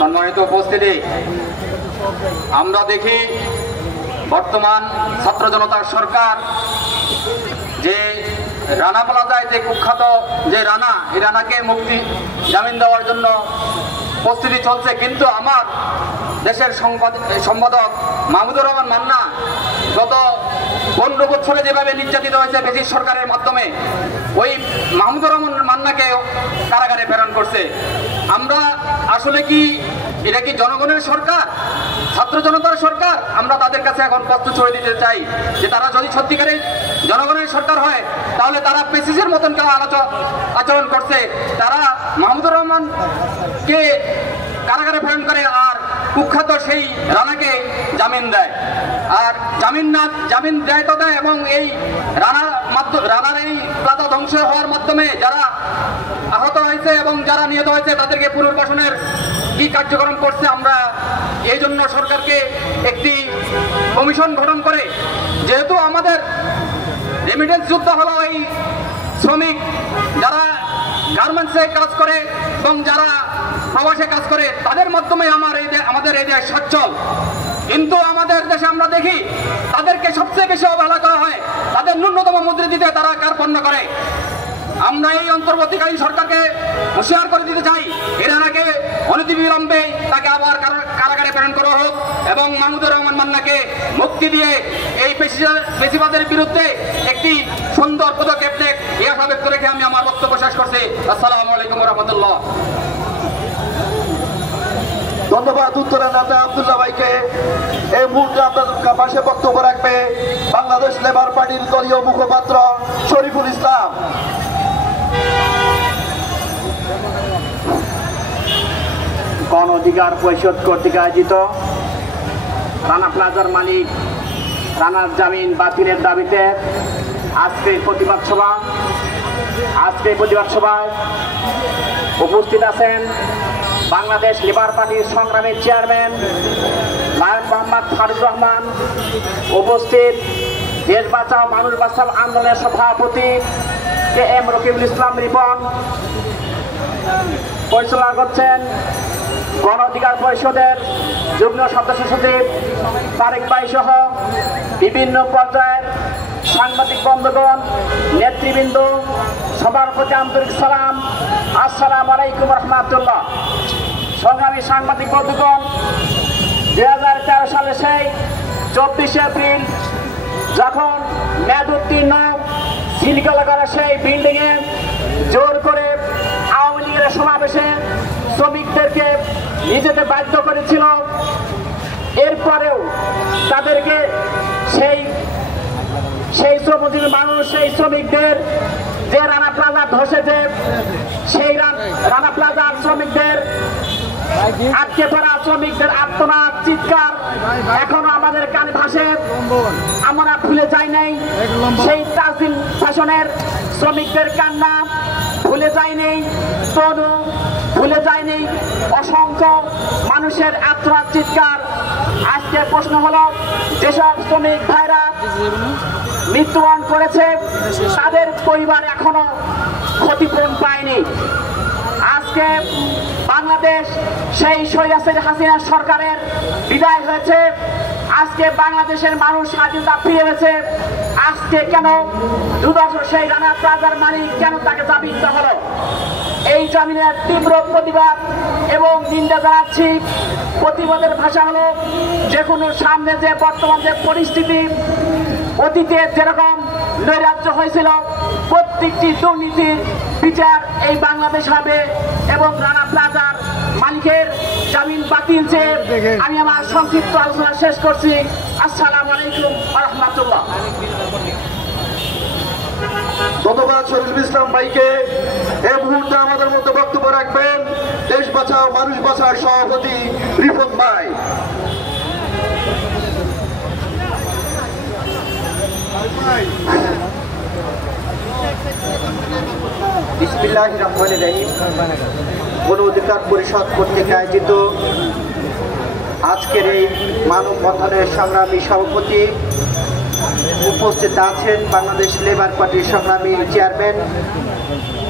সম্মানিত উপস্থিতি, আমরা দেখি বর্তমান ছাত্র জনতার সরকার যে রানা প্লাজায় যে কুখ্যাত যে রানা, এই রানাকে মুক্তি জামিন দেওয়ার জন্য প্রস্তুতি চলছে, কিন্তু আমার দেশের সম্পাদক মাহমুদুর রহমান মান্না গত 15 বছরে যেভাবে নির্যাতিত হয়েছে ব্রিটিশ সরকারের মাধ্যমে, ওই মাহমুদুর রহমান মান্নাকে কারাগারে প্রেরণ করছে। আমরা আসলে কি এটা কি জনগণের সরকার, ছাত্র জনতার সরকার? আমরা তাদের কাছে এখন প্রশ্ন ছড়ে দিতে চাই যে তারা যদি সত্যিকারের জনগণের সরকার হয় তাহলে তারা পেসিসের মতন কেউ আচরণ করছে। তারা মাহমুদুর রহমানকে কারাগারে প্রেরণ করে আর কুখ্যাত সেই রানাকে জামিন দেয়। আর জামিন দেয় তো দেয়, এবং এই রানার এই প্লাজা ধ্বংস হওয়ার মাধ্যমে যারা আহত হয়েছে এবং যারা নিহত হয়েছে তাদেরকে পুনর্বাসনের কি কার্যক্রম করছে, আমরা এই জন্য সরকারকে একটি কমিশন গঠন করে, যেহেতু আমাদের রেমিটেন্স যুদ্ধ হলো এই শ্রমিক যারা গার্মেন্টসে কাজ করে এবং যারা প্রবাসে কাজ করে, তাদের মাধ্যমে আমাদের এই দেশ সচ্ছল। কিন্তু আমাদের দেশে আমরা দেখি তাদেরকে সবচেয়ে বেশি অবহেলা করা হয়, তাদের ন্যূনতম মজুরিতে তারা কার্পণ্য করে। আমরা এই অন্তর্বর্তীকালীন সরকারকে হুঁশিয়ার করে দিতে চাই, এর আগে অনতিবিলম্বে তাকে আবার কারাগারে প্রেরণ করা হোক এবং মাহমুদুর রহমান মান্নাকে মুক্তি দিয়ে এই পেশিবাদের বিরুদ্ধে একটি সুন্দর পদক্ষেপ নেক, এই আশা ব্যক্ত রেখে আমি আমার বক্তব্য শেষ করছি। আসসালামু আলাইকুম ওয়া রাহমাতুল্লাহ। ধন্যবাদ উত্তরের নেতা আব্দুল্লাহ ভাইকে। এই মুহূর্তে আপনাদের পাশে বক্তব্য রাখবে বাংলাদেশ লেবার পার্টির দলীয় মুখপাত্র শরীফুল ইসলাম। গণ অধিকার পরিষদ কর্তৃক আয়োজিত রানা প্লাজার মালিক রানার জামিন বাতিলের দাবিতে আজকের প্রতিবাদ সভায় উপস্থিত আছেন বাংলাদেশ লেবার পার্টির সংগ্রামী চেয়ারম্যান লায়ন মোহাম্মদ ফারুক রহমান, উপস্থিত দেশ বাঁচাও মানুষ বাঁচাও আন্দোলনের সভাপতি KM রকিবুল ইসলাম রিপন, পরিচালনা করছেন গণ অধিকার পরিষদের যুগ্ম সদস্য সচিব তারেক ভাই সহ বিভিন্ন পর্যায়ের সাংবাদিক বন্ধুগণ, নেতৃবৃন্দ, সবার প্রতি আন্তরিক সালাম। আসসালামু আলাইকুম রহমাতুল্লাহ। সংগ্রামী সাংবাদিক বন্ধুগণ, 2013 সালে সেই 24 এপ্রিল যখন মেয়াদোত্তীর্ণ সিলগালাগারা সেই বিল্ডিংয়ে জোর করে আওয়ামী লীগের সমাবেশে শ্রমিকদেরকে নিজেদের বাধ্য করেছিল, এরপরেও তাদেরকে সেই শ্রমজীবী মানুষ, সেই শ্রমিকদের যে রানা প্লাজা ধসেছে, সেই রানা প্লাজার শ্রমিকদের আটকে পড়া শ্রমিকদের আর্তনাদ চিৎকার এখনো আমাদের কানে ভাসে। আমরা ভুলে যাই নাই সেই তাজিল শাসনের শ্রমিকদের কান্না, ভুলে যাই নেই তনু, ভুলে যায় নেই অসংখ্য মানুষের আর্তনাদ চিৎকার। আজকে প্রশ্ন হলো, যেসব শ্রমিক ভাইরা মৃত্যুবরণ করেছে তাদের পরিবার এখনো ক্ষতিপূরণ পায়নি। আজকে বাংলাদেশ সেই শহীদ হাসিনা সরকারের বিদায় হয়েছে, আজকে বাংলাদেশের মানুষ স্বাধীনতা ফিরে গেছে। আজকে কেন দুদশ সেই রানা প্লাজার মালিক কেন তাকে জামিন দেওয়া হলো? এই জামিনের তীব্র প্রতিবাদ এবং নিন্দা জানাচ্ছি। প্রতিবাদের ভাষা হলো, যে কোনো সামনে যে বর্তমান যে পরিস্থিতি, অতীতে যেরকম নৈরাজ্য হয়েছিল, প্রত্যেকটি দুর্নীতির বিচার এই বাংলাদেশ হবে এবং রানা প্লাজার মালিকের জামিন বাতিল চেয়ে আমি আমার সংক্ষিপ্ত আলোচনা শেষ করছি। আসসালামু আলাইকুম ওয়া রাহমাতুল্লাহ। ধন্যবাদ শরীফুল ইসলাম ভাইকে। এই মুহূর্তে আমাদের মধ্যে বক্তব্য রাখবেন দেশ বাঁচাও মানুষ বাঁচার সভাপতি রিপন ভাই। বিসমিল্লাহির রহমানির রহিম। গণ অধিকার পরিষদ কর্তৃক আয়োজিত আজকের এই মানববন্ধনের সংগ্রামী সভাপতি উপস্থিত আছেন বাংলাদেশ লেবার পার্টির সংগ্রামী চেয়ারম্যান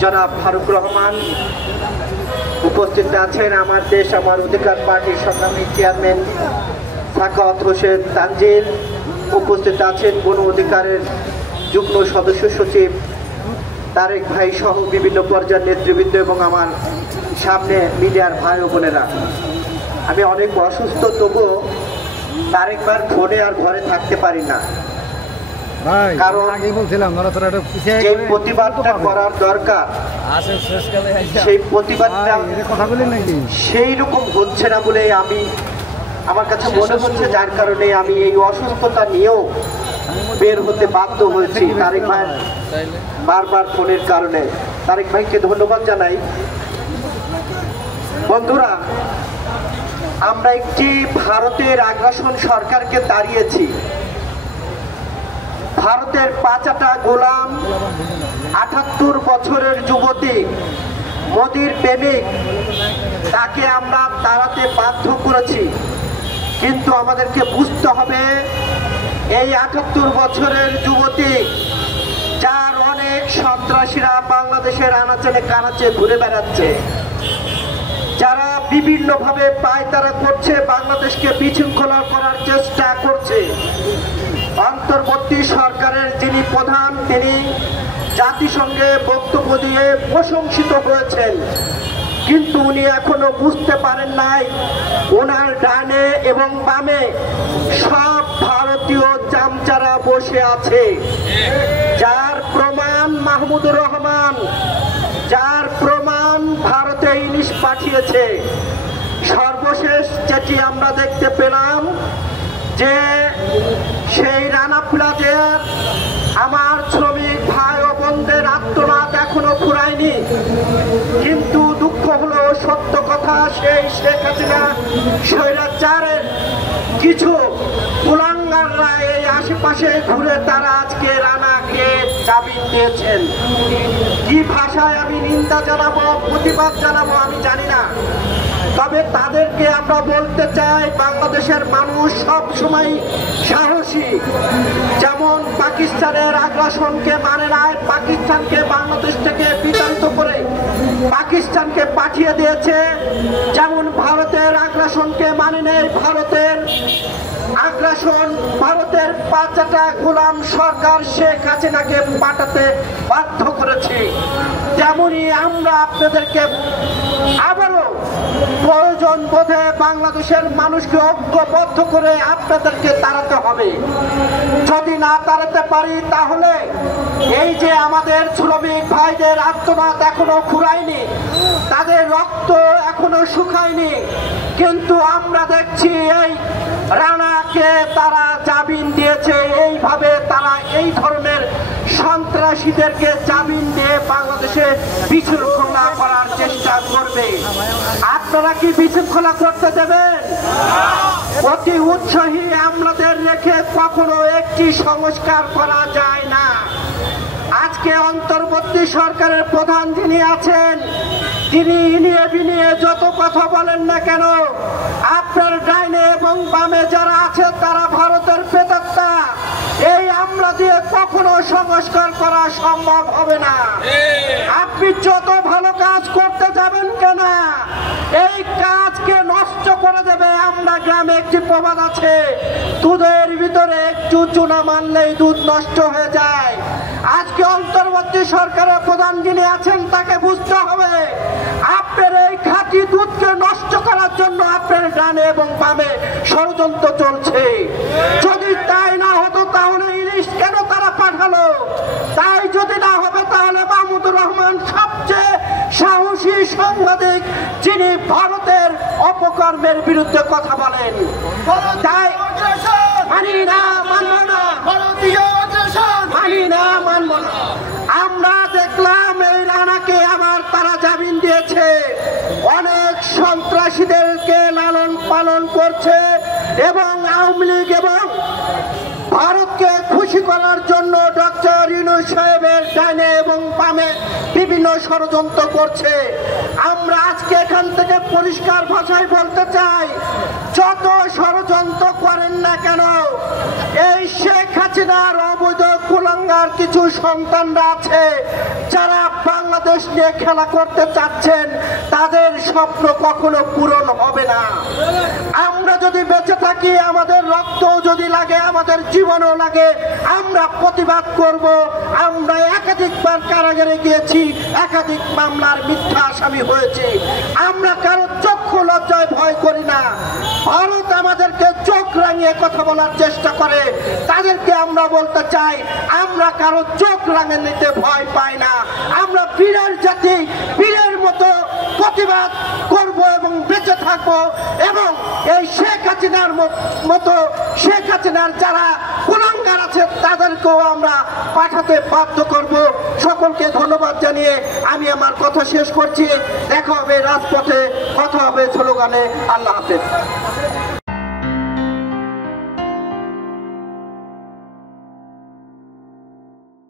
জনাব ফারুক রহমান, উপস্থিত আছেন আমার দেশ আমার অধিকার পার্টির সংগ্রামী চেয়ারম্যান সাখাওয়াত হোসেন তানজিল, উপস্থিত আছেন গণ অধিকারের যুগ্ম সদস্য সচিব তারেক ভাই সহ বিভিন্ন পর্যায়ের নেতৃবৃন্দ এবং আমার সামনে মিডিয়ার ভাই ও বোনেরা। আমি অনেক অসুস্থ, তবুও তারেক ভাইয়ের ফোনে আর ঘরে থাকতে পারি না, কারণ যে প্রতিবাদটা করার দরকার সেই প্রতিবাদটা সেই রকম হচ্ছে না বলে আমার কাছে মনে হচ্ছে, যার কারণে আমি এই অসুস্থতা নিয়েও বের হতে বাধ্য হয়েছি তারেক ভাই বারবার ফোনের কারণে। তারেক ভাইকে ধন্যবাদ জানাই। বন্ধুরা, আমরা একটি ভারতের আগ্রাসন সরকারকে তাড়িয়েছি। ভারতের পাঁচাটা গোলাম ৭৮ বছরের যুবতী মোদির প্রেমিক, তাকে আমরা তাড়াতে বাধ্য করেছি। কিন্তু আমাদেরকে বুঝতে হবে, এই ৭৮ বছরের যুবতী, যার অনেক সন্ত্রাসীরা বাংলাদেশের আনাচে কানাচে ঘুরে বেড়াচ্ছে, যারা বিভিন্নভাবে পায়তারা করছে, বাংলাদেশকে বিশৃঙ্খলা করার চেষ্টা করছে। অন্তর্বর্তী সরকারের যিনি প্রধান, তিনি জাতিসংঘে বক্তব্য দিয়ে প্রশংসিত হয়েছেন, কিন্তু উনি এখনো বুঝতে পারেন নাই ওনার ডানে এবং বামে সব ভারতীয় চামচারা বসে আছে, যার প্রমাণ মাহমুদুর রহমান, যার প্রমাণ ভারতে ইলিশ পাঠিয়েছে। সর্বশেষ যেটি আমরা দেখতে পেলাম যে সেই রানা প্লাজার আমার শ্রমিক ভাই ও বোনদের আত্মনাদ এখনো ফুরায়নি। কিন্তু দুঃখ হলো, সত্য কথা, সেই শেখ হাসিনা স্বৈরাচারের কিছু কুলাঙ্গাররা এই আশেপাশে ঘুরে তারা আজকে রানাকে জামিন দিয়েছেন। কি ভাষায় আমি নিন্দা জানাবো, প্রতিবাদ জানাবো আমি জানি না, তবে তাদেরকে আমরা বলতে চাই, বাংলাদেশের মানুষ সব সময় সাহসী। যেমন পাকিস্তানের আগ্রাসনকে মানে নাই, পাকিস্তানকে বাংলাদেশ থেকে বিতাড়িত করে পাকিস্তানকে পাঠিয়ে দিয়েছে, যেমন ভারতের আগ্রাসনকে মানে নেই, ভারতের আগ্রাসন, ভারতের পাঁচটা গোলাম সরকার শেখ হাসিনাকে পাঠাতে বাধ্য করেছে। তেমনি আমরা আপনাদেরকে আবারও প্রয়োজন বোধে বাংলাদেশের মানুষকে ঐক্যবদ্ধ করে আপনাদেরকে তাড়াতে হবে। যদি না তাড়াতে পারি, তাহলে এই যে আমাদের শ্রমিক ভাইদের আত্মনাদ এখনো ফুরায়নি, তাদের রক্ত এখনো শুকায়নি, কিন্তু আমরা দেখছি এই রানাকে তারা জামিন দিয়েছে। এইভাবে তারা এই ধরনের সন্ত্রাসীদেরকে জামিন দিয়ে বাংলাদেশে বিশৃঙ্খলা করার চেষ্টা করবে। আপনারা কি বিশৃঙ্খলা করতে দেবেন? অতি উৎসাহী আমাদের রেখে কখনো একটি সংস্কার করা যায় না। আজকে অন্তর্বর্তী সরকারের প্রধান যিনি আছেন, তিনি ইনিয়ে বিনিয়ে যত কথা বলেন না কেন, আপনার ডাইনে এবং বামে যারা আছে তারা ভারতের প্রেতাত্মা। এই আমরা দিয়ে কখনো সংস্কার করা সম্ভব হবে না। আপনি যত ভালো কাজ করতে যাবেন কেন, এই কাজকে নষ্ট করে দেবে। আমরা গ্রামে একটি প্রবাদ আছে, দুধের ভিতরে একটু চুনা মারলেই দুধ নষ্ট হয়ে যায়। আজকে অন্তর্বর্তী সরকারের প্রধান যিনি আছেন, তাকে বুঝতে হবে আপনার এই খাঁটি দুধকে নষ্ট করার জন্য আপনার ডানে এবং বামে ষড়যন্ত্র চলছে। যদি তাই না হতো তাহলে ইলিশ কেন তারা পাঠালো? তাই যদি না হবে তাহলে মাহমুদুর রহমান সবচেয়ে সাহসী সাংবাদিক, যিনি ভারতের অপকর্মের বিরুদ্ধে কথা বলেন। তাই মানি না, মানব না, মানি না, মানব না। আমরা দেখলাম এই রানাকে আবার তারা জামিন দিয়েছে, অনেক সন্ত্রাসীদেরকে লালন পালন করছে এবং আওয়ামী লীগ এবং ভারতকে খুশি করার জন্য ডক্টর ইউনূস সাহেবের ডানে এবং বামে বিভিন্ন বিভিন্ন ষড়যন্ত্র করছে। আমরা আজকে এখান থেকে পরিষ্কার ভাষায় বলতে চাই, যত ষড়যন্ত্র করেন না কেন, এই শেখ হাসিনার অবৈধ কুলাঙ্গার কিছু সন্তানরা আছে যারা বাংলাদেশ নিয়ে খেলা করতে চাচ্ছেন, তাদের স্বপ্ন কখনো পূরণ হবে না। আমরা যদি বেঁচে থাকি, আমাদের রক্ত যদি লাগে, আমাদের জীবনও লাগে, আমরা প্রতিবাদ করব। আমরা একাধিকবার কারাগারে গিয়েছি, একাধিক মামলার মিথ্যা আসামি হয়েছি। আমরা কারো চক্ষু লজ্জায় ভয় করি না। ভারত আমাদেরকে চোখ রাঙিয়ে কথা বলার চেষ্টা করে, তাদেরকে আমরা বলতে চাই, আমরা কারো চোখ রাঙিয়ে নিতে ভয় পাই না। আমরা বীরের জাতি, বীরের মতো প্রতিবাদ করব এবং বেঁচে থাকবো, এবং এই শেখ হাসিনার মতো, শেখ হাসিনার যারা কুলাঙ্গার আছে তাদেরকেও আমরা পাঠাতে বাধ্য করব। সকলকে ধন্যবাদ জানিয়ে আমি আমার কথা শেষ করছি। দেখা হবে রাজপথে, কথা হবে স্লোগানে। আল্লাহ হাফেজ।